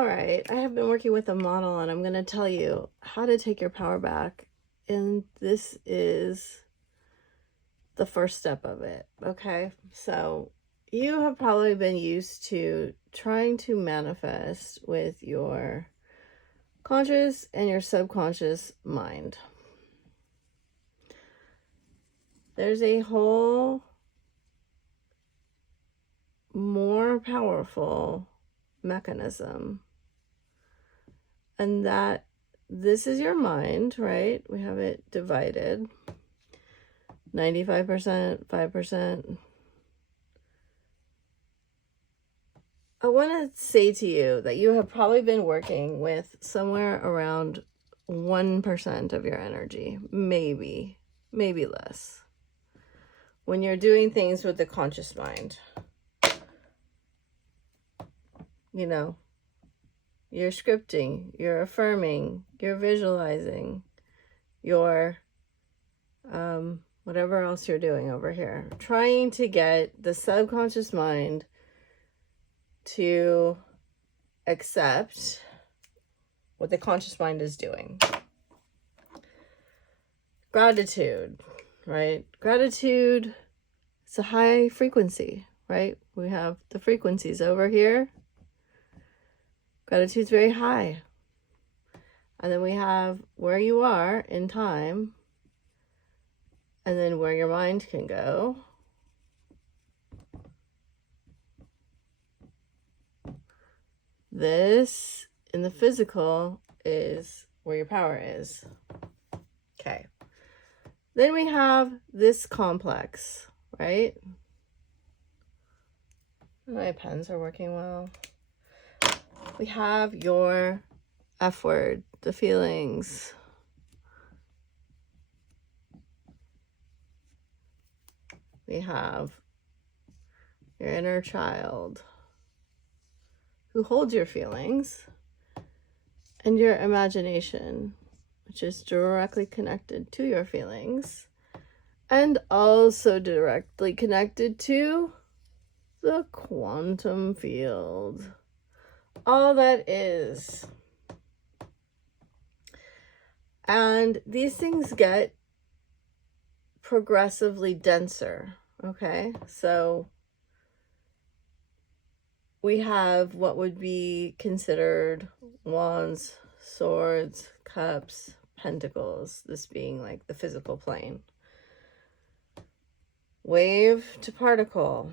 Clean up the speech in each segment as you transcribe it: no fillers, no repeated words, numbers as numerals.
All right, I have been working with a model and I'm going to tell you how to take your power back. And this is the first step of it, okay? So you have probably been used to trying to manifest with your conscious and your subconscious mind. There's a whole more powerful mechanism, and that this is your mind, right? We have it divided 95%, 5%. I want to say to you that you have probably been working with somewhere around 1% of your energy, maybe less, when you're doing things with the conscious mind. You know, you're scripting, you're affirming, you're visualizing, you're whatever else you're doing over here, trying to get the subconscious mind to accept what the conscious mind is doing. Gratitude, right? Gratitude, it's a high frequency, right? We have the frequencies over here. Gratitude's very high. And then we have where you are in time, and then where your mind can go. This, in the physical, is where your power is. Okay. Then we have this complex, right? My pens are working well. We have your F word, the feelings. We have your inner child who holds your feelings, and your imagination, which is directly connected to your feelings and also directly connected to the quantum field. All that is. And these things get progressively denser, okay? So we have what would be considered wands, swords, cups, pentacles, this being like the physical plane. Wave to particle.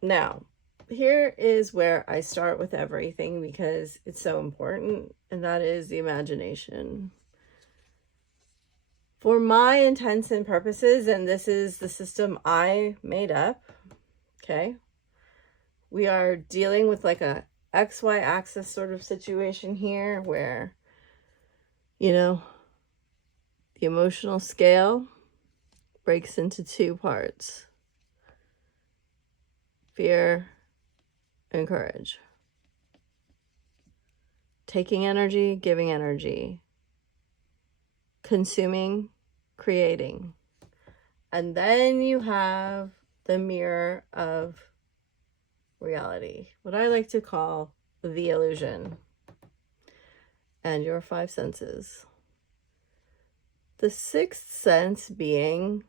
Now, here is where I start with everything because it's so important, and that is the imagination. For my intents and purposes, and this is the system I made up, okay, we are dealing with like a XY axis sort of situation here where, you know, the emotional scale breaks into two parts: fear and courage. Taking energy, giving energy, consuming, creating. And then you have the mirror of reality, what I like to call the illusion, and your five senses. The sixth sense being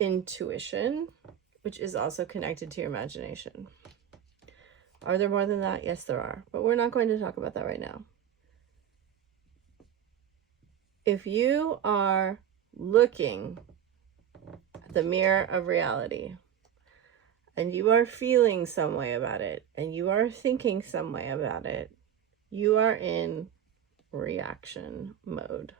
intuition, which is also connected to your imagination. Are there more than that? Yes, there are, but we're not going to talk about that right now. If you are looking at the mirror of reality and you are feeling some way about it and you are thinking some way about it, you are in reaction mode.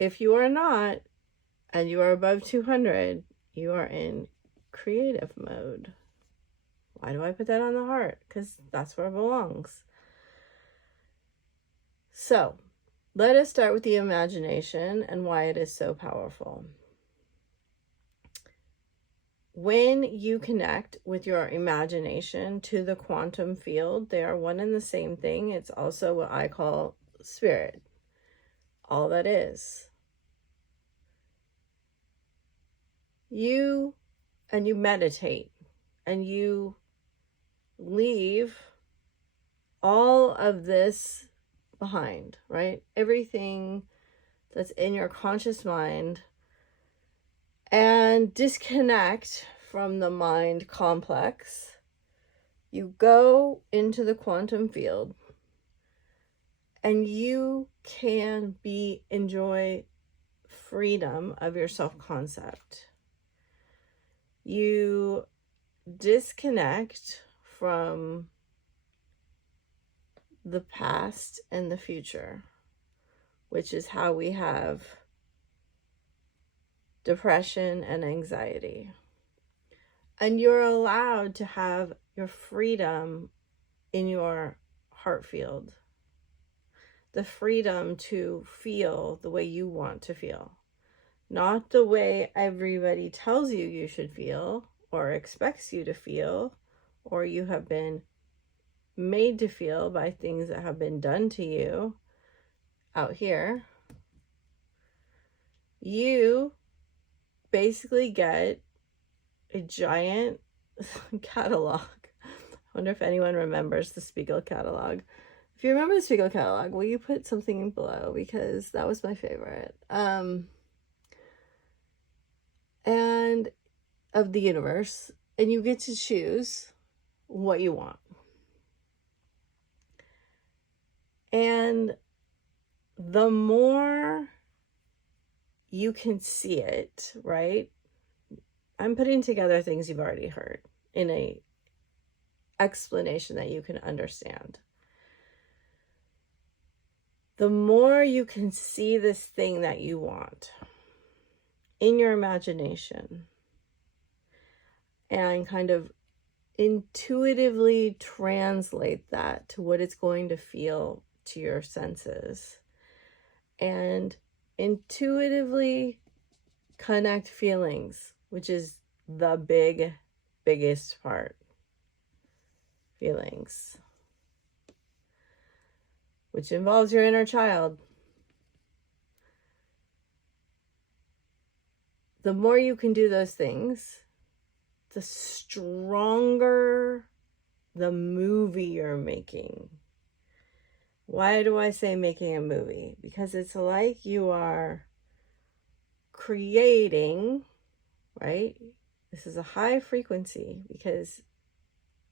If you are not, and you are above 200, you are in creative mode. Why do I put that on the heart? Because that's where it belongs. So, let us start with the imagination and why it is so powerful. When you connect with your imagination to the quantum field, they are one and the same thing. It's also what I call spirit. All that is. you meditate and you leave all of this behind, right? Everything that's in your conscious mind, and disconnect from the mind complex. You go into the quantum field and you can enjoy freedom of your self-concept. You disconnect from the past and the future, which is how we have depression and anxiety. And you're allowed to have your freedom in your heart field. The freedom to feel the way you want to feel. Not the way everybody tells you you should feel or expects you to feel, or you have been made to feel by things that have been done to you out here. You basically get a giant catalog. I wonder if anyone remembers the Spiegel catalog. If you remember the Spiegel catalog, will you put something below? Because that was my favorite. And of the universe. And you get to choose what you want. And the more you can see it, right? I'm putting together things you've already heard in a explanation that you can understand. The more you can see this thing that you want in your imagination and kind of intuitively translate that to what it's going to feel to your senses and intuitively connect feelings, which is the biggest part. Feelings, which involves your inner child. The more you can do those things, the stronger the movie you're making. Why do I say making a movie? Because it's like you are creating, right? This is a high frequency because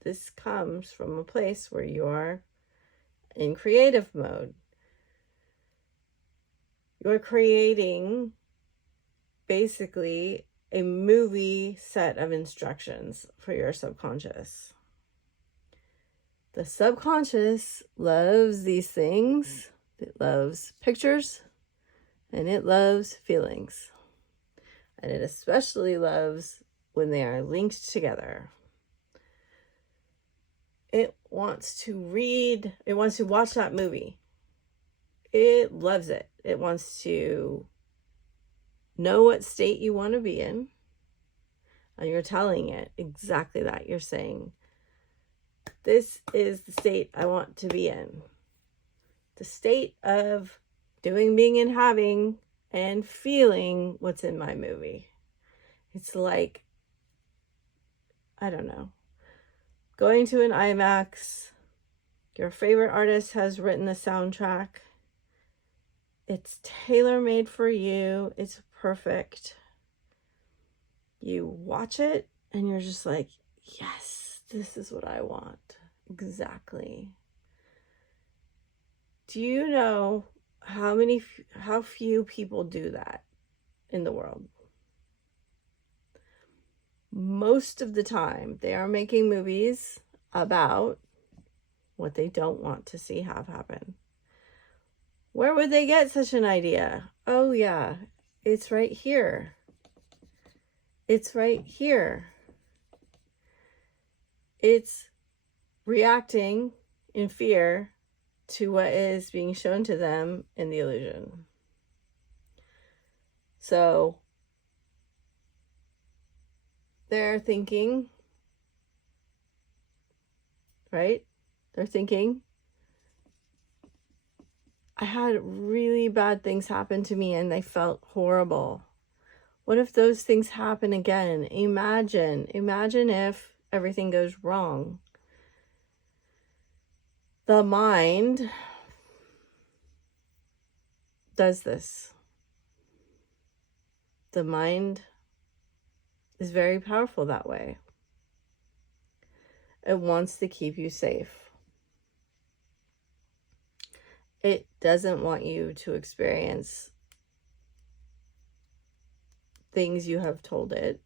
this comes from a place where you are in creative mode. You're creating basically a movie set of instructions for your subconscious. The subconscious loves these things. It loves pictures and it loves feelings. And it especially loves when they are linked together. It wants to read, it wants to watch that movie. It loves it. It wants to know what state you want to be in. And you're telling it exactly that. You're saying, this is the state I want to be in. The state of doing, being, and having, and feeling what's in my movie. It's like, I don't know, going to an IMAX, your favorite artist has written the soundtrack. It's tailor-made for you. It's perfect. You watch it and you're just like, yes, this is what I want. Exactly. Do you know how few people do that in the world? Most of the time, they are making movies about what they don't want to see have happen. Where would they get such an idea? Oh yeah, it's right here. It's right here. It's reacting in fear to what is being shown to them in the illusion. So they're thinking, right? They're thinking, I had really bad things happen to me and they felt horrible. What if those things happen again? Imagine if everything goes wrong. The mind does this. The mind is very powerful that way. It wants to keep you safe. It doesn't want you to experience things you have told it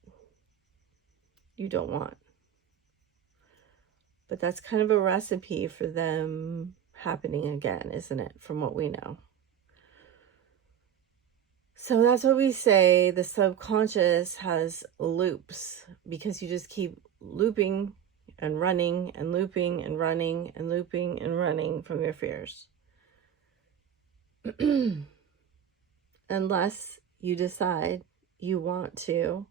you don't want. But that's kind of a recipe for them happening again, isn't it? From what we know. So that's what we say the subconscious has loops, because you just keep looping and running and looping and running and looping and running from your fears. Unless you decide you want to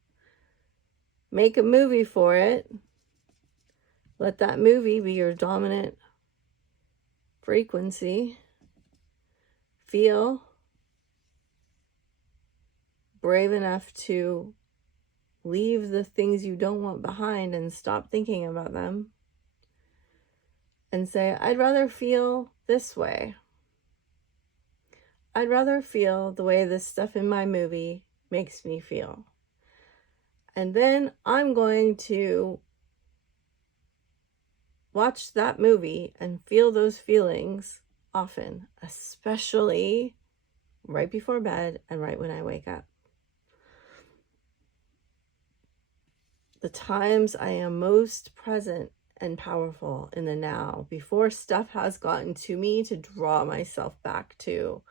make a movie for it, let that movie be your dominant frequency. Feel brave enough to leave the things you don't want behind and stop thinking about them. And say, I'd rather feel this way. I'd rather feel the way this stuff in my movie makes me feel. And then I'm going to watch that movie and feel those feelings often, especially right before bed and right when I wake up. The times I am most present and powerful in the now, before stuff has gotten to me to draw myself back to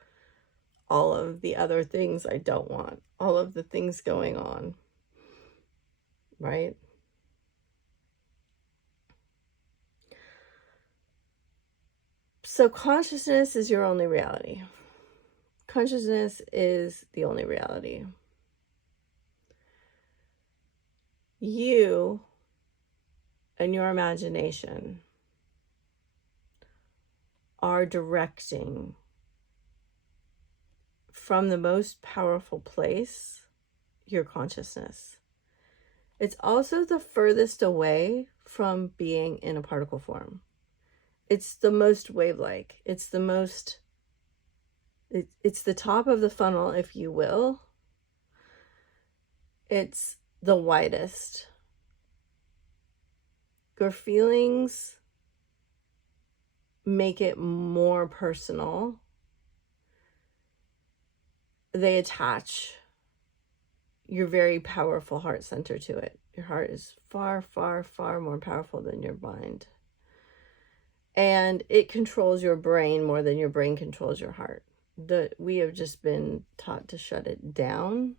all of the other things I don't want, all of the things going on, right? So consciousness is your only reality. Consciousness is the only reality. You and your imagination are directing from the most powerful place your consciousness. It's also the furthest away from being in a particle form. It's the most wave-like. It's the most, it's the top of the funnel, if you will. It's the widest. Your feelings make it more personal. They attach your very powerful heart center to it. Your heart is far, far, far more powerful than your mind. And it controls your brain more than your brain controls your heart. We have just been taught to shut it down.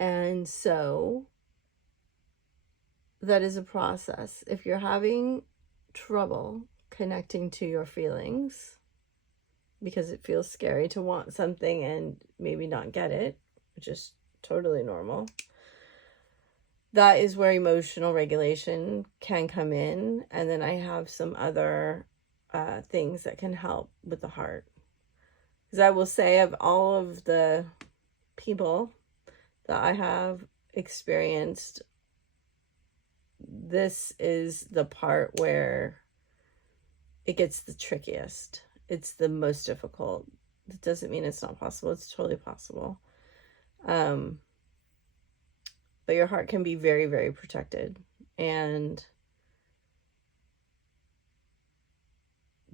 And so that is a process. If you're having trouble connecting to your feelings because it feels scary to want something and maybe not get it, which is totally normal, that is where emotional regulation can come in. And then I have some other things that can help with the heart. Because I will say, of all of the people that I have experienced, this is the part where it gets the trickiest. It's the most difficult. It doesn't mean it's not possible. It's totally possible. But your heart can be very, very protected. And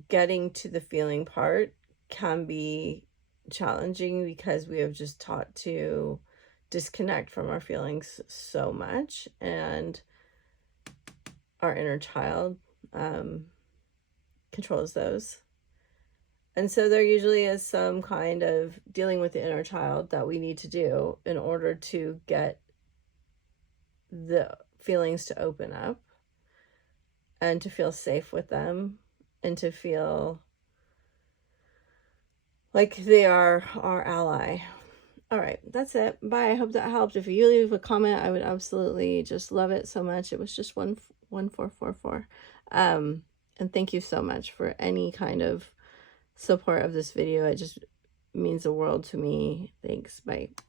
getting to the feeling part can be challenging because we have just taught to disconnect from our feelings so much. And our inner child controls those. And so there usually is some kind of dealing with the inner child that we need to do in order to get the feelings to open up and to feel safe with them and to feel like they are our ally. All right, that's it. Bye. I hope that helped. If you leave a comment, I would absolutely just love it so much. It was just 1444. And thank you so much for any kind of support of this video. It just means the world to me. Thanks. Bye.